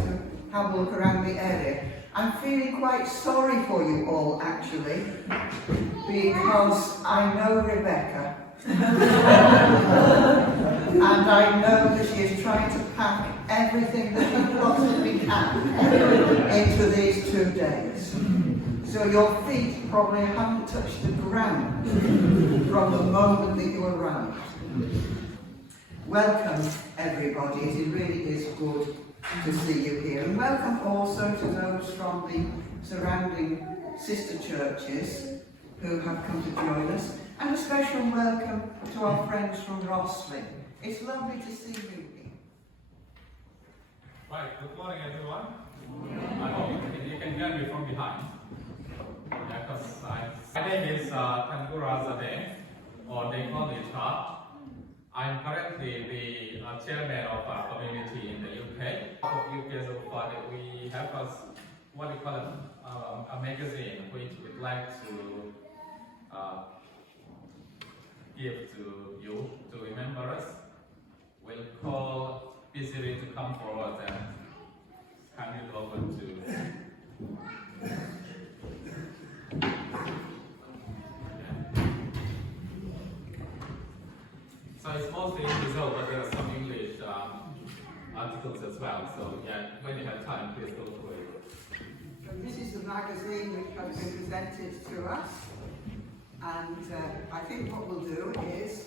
to have a look around the area. I'm feeling quite sorry for you all, actually, because I know Rebecca. And I know that she is trying to pack everything that she possibly can into these 2 days. So your feet probably haven't touched the ground from the moment that you arrived. Welcome, everybody. It really is good to see you here. And welcome also to those from the surrounding sister churches who have come to join us. And a special welcome to our friends from Rosslyn. It's lovely to see you here. Right, good morning everyone. I hope you can hear me from behind. Yeah, because my name is Tangura Zade, or they call me Cha. I'm currently the chairman of our community in the UK. A few years ago, we have what we call a magazine which we'd like to give to you to remember us. We'll call Bisiri to come forward and hand it over to. So it's mostly in Brazil, but there are some English articles as well. So yeah, when you have time, please go through it. And this is the magazine which has been presented to us. And I think what we'll do is,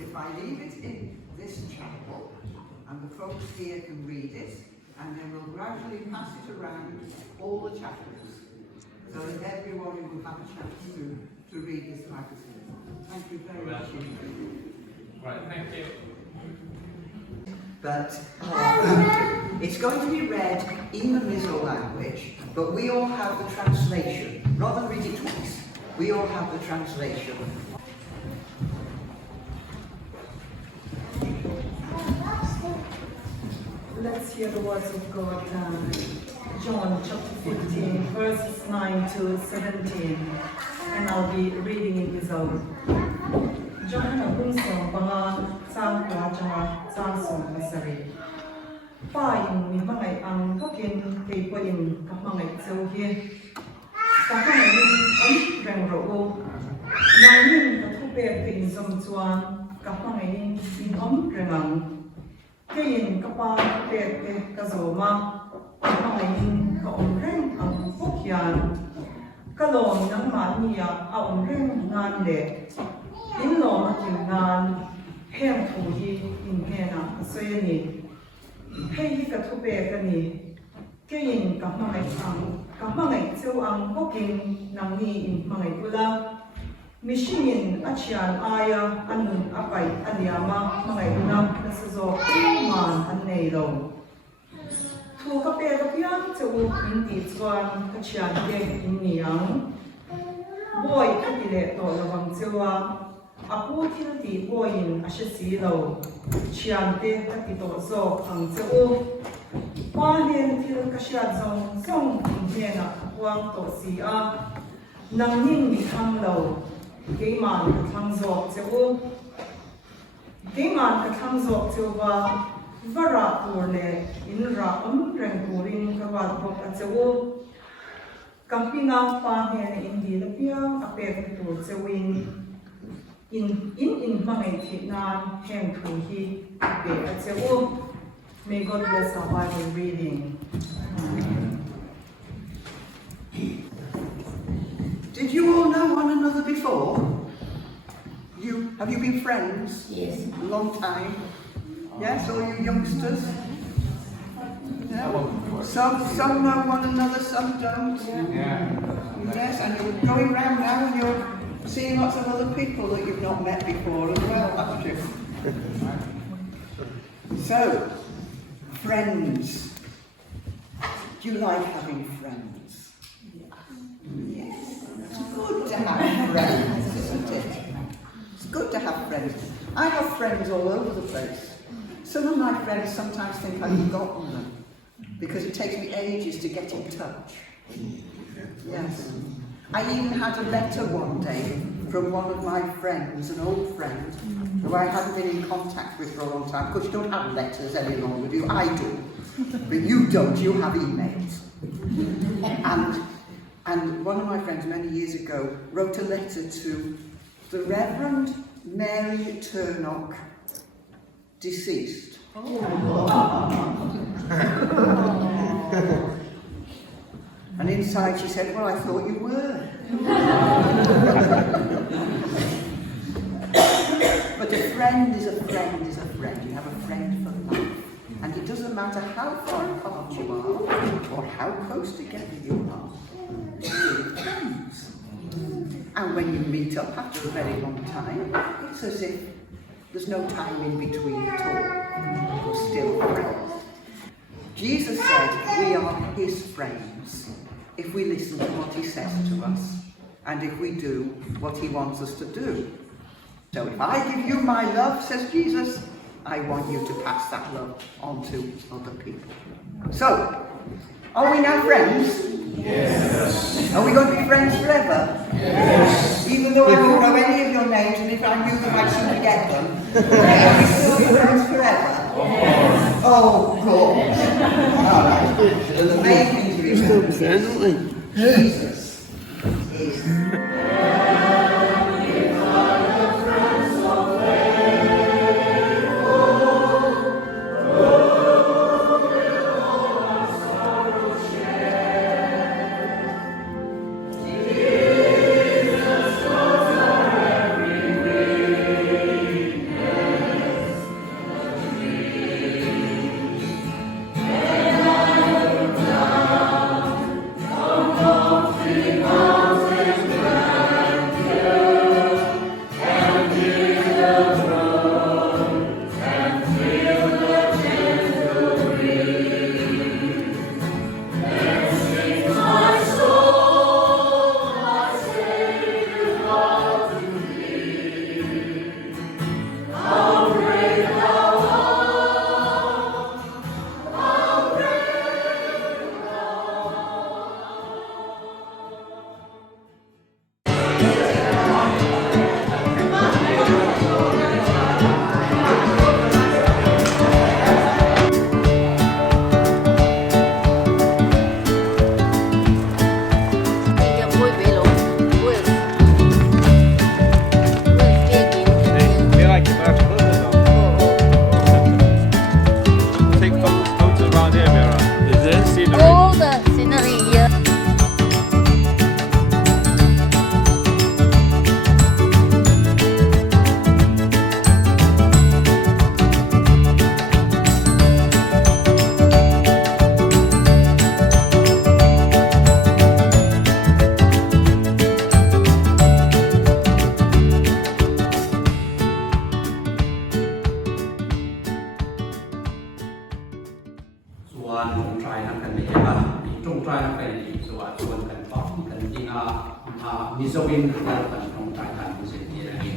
if I leave it in this chapel, and the folks here can read it, and then we'll gradually pass it around all the chapters, so that everyone will have a chance to read this magazine. Thank you very much. Right, thank you. But it's going to be read in the Mizo language, but we all have the translation. Rather than read it twice, we all have the translation. Let's hear the words of God. John chapter 15, verses 9 to 17. And I'll be reading in his own. John Abunso Banga Sang Wajanga Sang Song Masari. Pain mi mangai ang tokin kay pain kamangai zauhi. Kamangai ang reng ro. Namin katupe tin som chuan kamangai in rengang. Kayin kapa pe kazoma kamangai ka reng ang pokyan. Kalom nang mania a reng ngan le. In law nan hem fuhi in hena soyani hey ka thupe kani kayin ka mangai cheu ang boking nang ni in mangai pula mishingin achian aya anun apai aniama mangai na nasazo man annei lo thu ka pe ka piang cheu in ti chuan achian de in niang boy kadile to lawang chewa Apu tilti boyin ashasi lo chiante katito zo ang zeu pahen til kasya zong zong hena wang to siya nang nin mi thang lo geiman thang zo zeu geiman thang zo zeu ba vara turle inra reng purin kawat bok zeu kampinga pahen indi lapia apek tur zeuin in mangai thitnan hem thu hi be acheu. May God bless our Bible reading. Did you all know one another before? Have you been friends? Yes. A long time? Yes, all you youngsters? Yeah. Some know one another, some don't. Yeah. Yes, and you're going round now and you're seeing lots of other people that you've not met before as well, haven't you? So, friends. Do you like having friends? Yes. It's good to have friends, isn't it? It's good to have friends. I have friends all over the place. Some of my friends sometimes think I've forgotten them because it takes me ages to get in touch. Yes. I even had a letter one day from one of my friends, an old friend, who I hadn't been in contact with for a long time. Of course, you don't have letters any longer, do you? I do. But you don't, you have emails. And one of my friends many years ago wrote a letter to the Reverend Mary Turnock, deceased. And inside she said, well, I thought you were. But a friend is a friend is a friend. You have a friend for life. And it doesn't matter how far apart you are or how close together you are. You're friends. And when you meet up after a very long time, it's as if there's no time in between at all. You're still friends. Jesus said we are his friends if we listen to what he says to us and if we do what he wants us to do. So if I give you my love, says Jesus, I want you to pass that love on to other people. So, are we now friends? Yes. Are we going to be friends forever? Yes. Even though I don't know any of your names, and if I knew them, I'd soon forget them. Are we still be friends forever? Oh, good. All right. And the main thing to remember is Jesus is... All the scenery here. Soan trong trai nó cần để mà trong trai nó cần để soan soan cần phóng cần đi mi dâu in là cần trong trai cần mi sẽ đi ra đi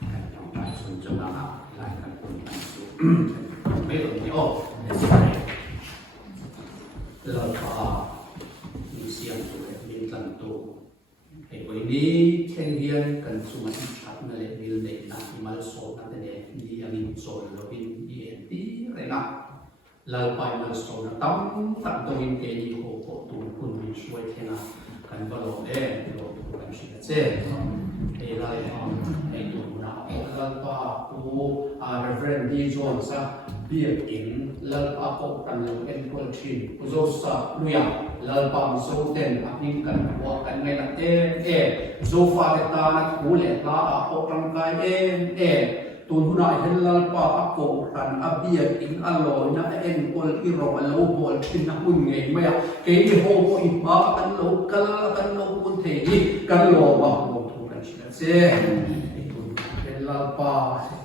cần trong trai soan cho nó lại cần cùng cần số mấy đồng chí ô lỡ phá mi xiang tuổi mi lần tu cái buổi ní khen hiền cần số mà chặt nó để mi để na mal số nó để đi ăn số rồi đi đi rồi na lal pai mal so na tam tam to in ke ni ho ko tu kun min shoi thena kan va lo lo kan shi na che e lai e tu na lal pa tu reverend di john sa bia in lal pa ko kan lo en ko thin ku zo sa luya lal pa so ten akin kan wa kan ngai na te Zofate ta na ku le ta ko tang kai tun huna hen lal pa ko ran abia in alo na en ol i ro alo bol tin na hun ngai maya ke ni ho ko i pa kan lo kun the ni kan lo ba lo tu kan shi se tun hen lal pa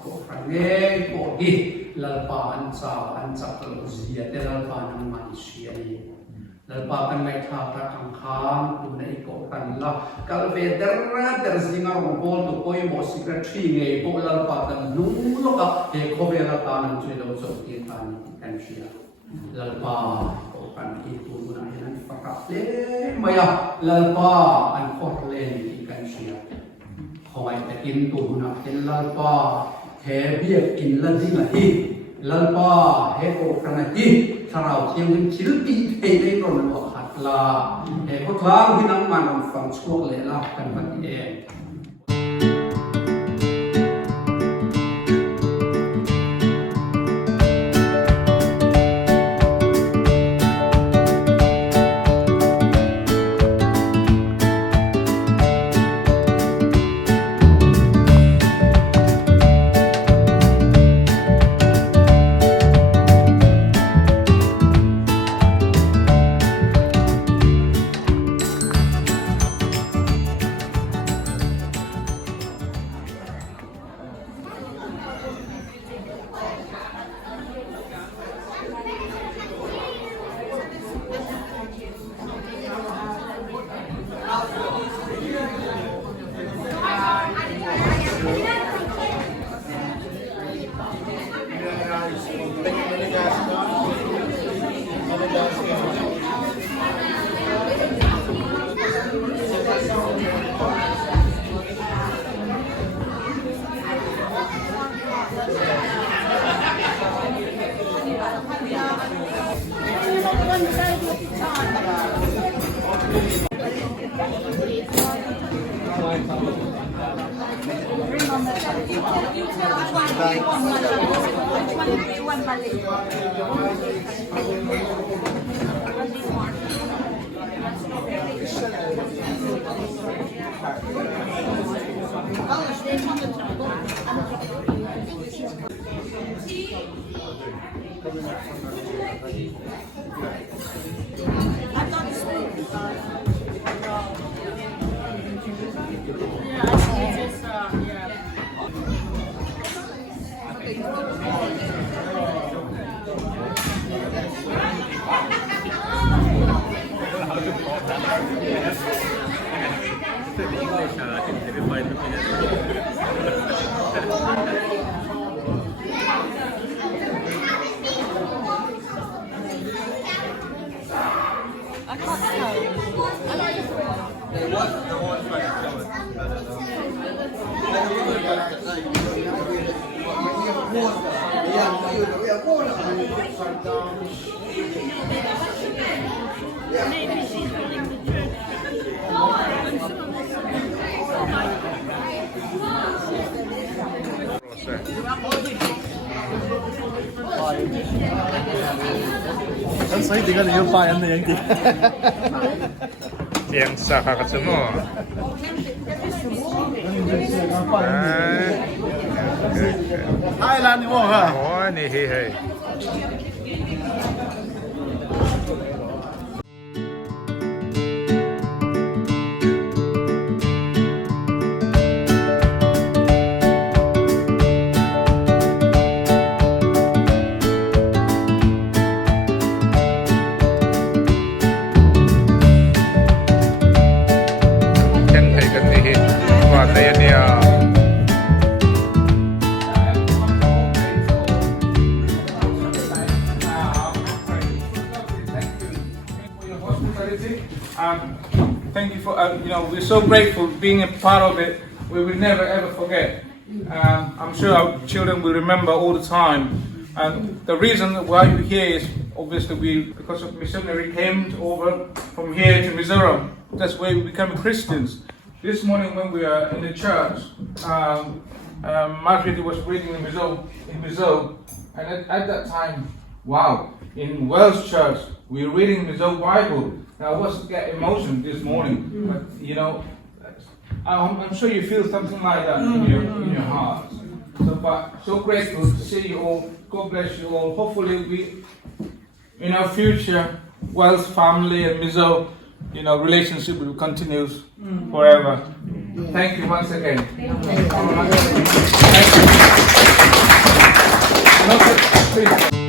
ko ran ngai ko gi lal pa an sa lo sia te lal pa nang man sia ni lal pa kan ngai tha ta khang tu nei ko kan la kal ve der zinga ro bol to koi mo secretary ngai ko lal pa kan nu lo ka e ko ve la ta nan chui lo so ti ta ni kan sia lal pa ko kan ki tu na yan pa ka le maya lal pa an ko le ni kan sia khoi ta kin tu na ken lal pa he bia kin la ding hi lal pa he ko kan hi thằng thiên chỉ bị thấy đấy rồi nó hạt là có thoáng khi nắng mà nằm phòng chuột lệ là cần vật gì所以點解你要拜人哋嘅？yang saka semua. Hai lan ni mo ha. Oh ni hei hei. Thank you for, we're so grateful being a part of it. We will never ever forget. I'm sure our children will remember all the time. And the reason why we're here is obviously because of missionary came over from here to Mizoram. That's where we become Christians. This morning when we are in the church, Margaret was reading in Mizo, and at that time, wow, in Welsh church, we're reading Mizo Bible. Now I was get emotion this morning, but I'm sure you feel something like that in your heart. So grateful to see you all. God bless you all. Hopefully we, in our future, Welsh family and Mizo, relationship will continue forever. Thank you once again. Thank you.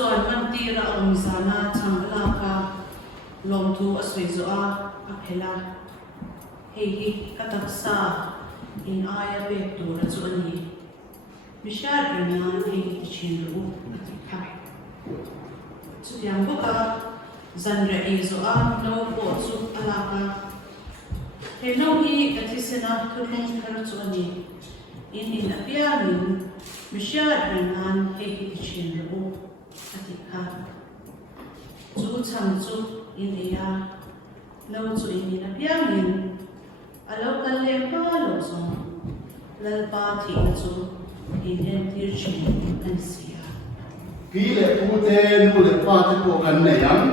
chuan man tira om zana changla ka lom thu asoi zo a phela hei kataksa in aya pe tu ra chu ani mishar ina hei chin ru kha chu yang bo ka zanre e zo a no po chu ala ka he no hi katisena thulung thar chu ani in apiamin mishar ina hei chin ru kha chu chang chu in ya lo chu in apiamin alo kalle pa lo so lal pa thi chu in entir chin an sia Pi le pu te nu le pa te po kan ne yang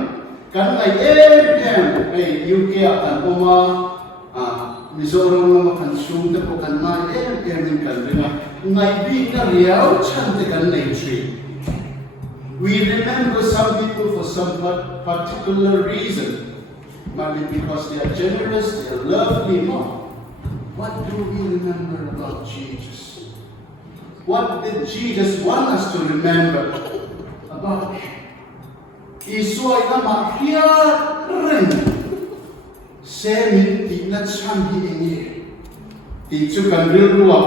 kan ai em ai UK kan oma Mizoram ma kan sum te po kan mai em in kan ringa ngai bi ka riau chan te kan nei tri. We remember some people for some particular reason. Maybe because they are generous, they are lovely. No. What do we remember about Jesus? What did Jesus want us to remember about him? Isoi na mafia ring. Semin di na cham hi ingi. Di chu kan ril ruwa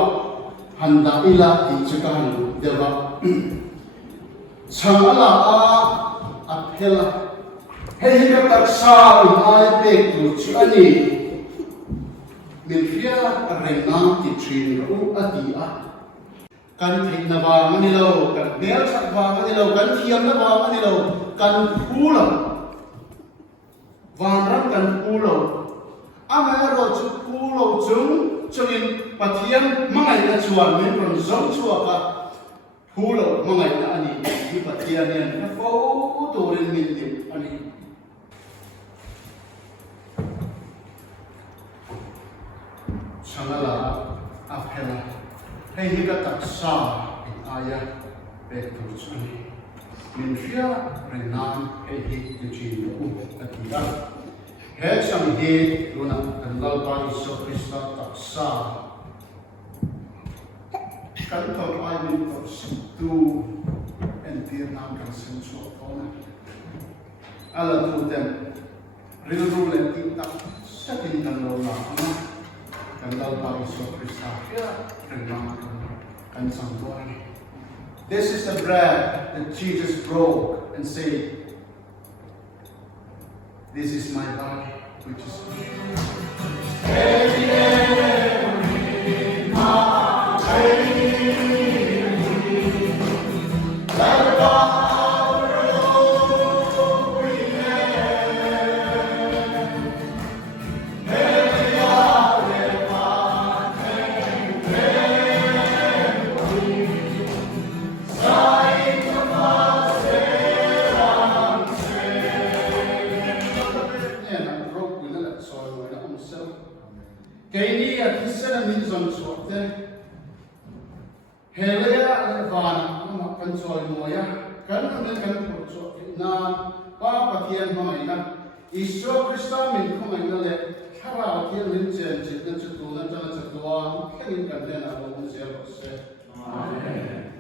handa ila di chu kan dewa. Chang ala a phela. Hei ka taksa ai pe tu chu ani. Min fia renang ti trin ru ati a. Kan thei na ba mani lo kan bel chat ba mani lo kan thiam na ba mani lo kan phulo. Van ram kan phulo. Ama ro chu phulo chung chungin pathian mangai na chuan min ron zong chua ka phulo mangai na ani hi pathian ne na fo to rin min ni ani. Changala aphela hei hi ka taksa in aya pe tu chani min fia renan hei hi ti chin u atia he chang hi luna kan lal pa Isu Krista taksa kan to ai min to tu en tir nam kan sen chu ona ala tu dem ril ru le ti tak satin kan lo la ana kan dal pa Isu Krista ya renang kan sang tuan. This is the bread that Jesus broke and said, "This is my body, which is." Kaini at isa min zon suwate. Helea levan ama kansol moya. Kan namin kan kurso na papatian mamaya. Isu Krista min kumay na le. Kara tiyan min chen chit na chutunan chana chatuan. Kanin kan den ako siya. Amen.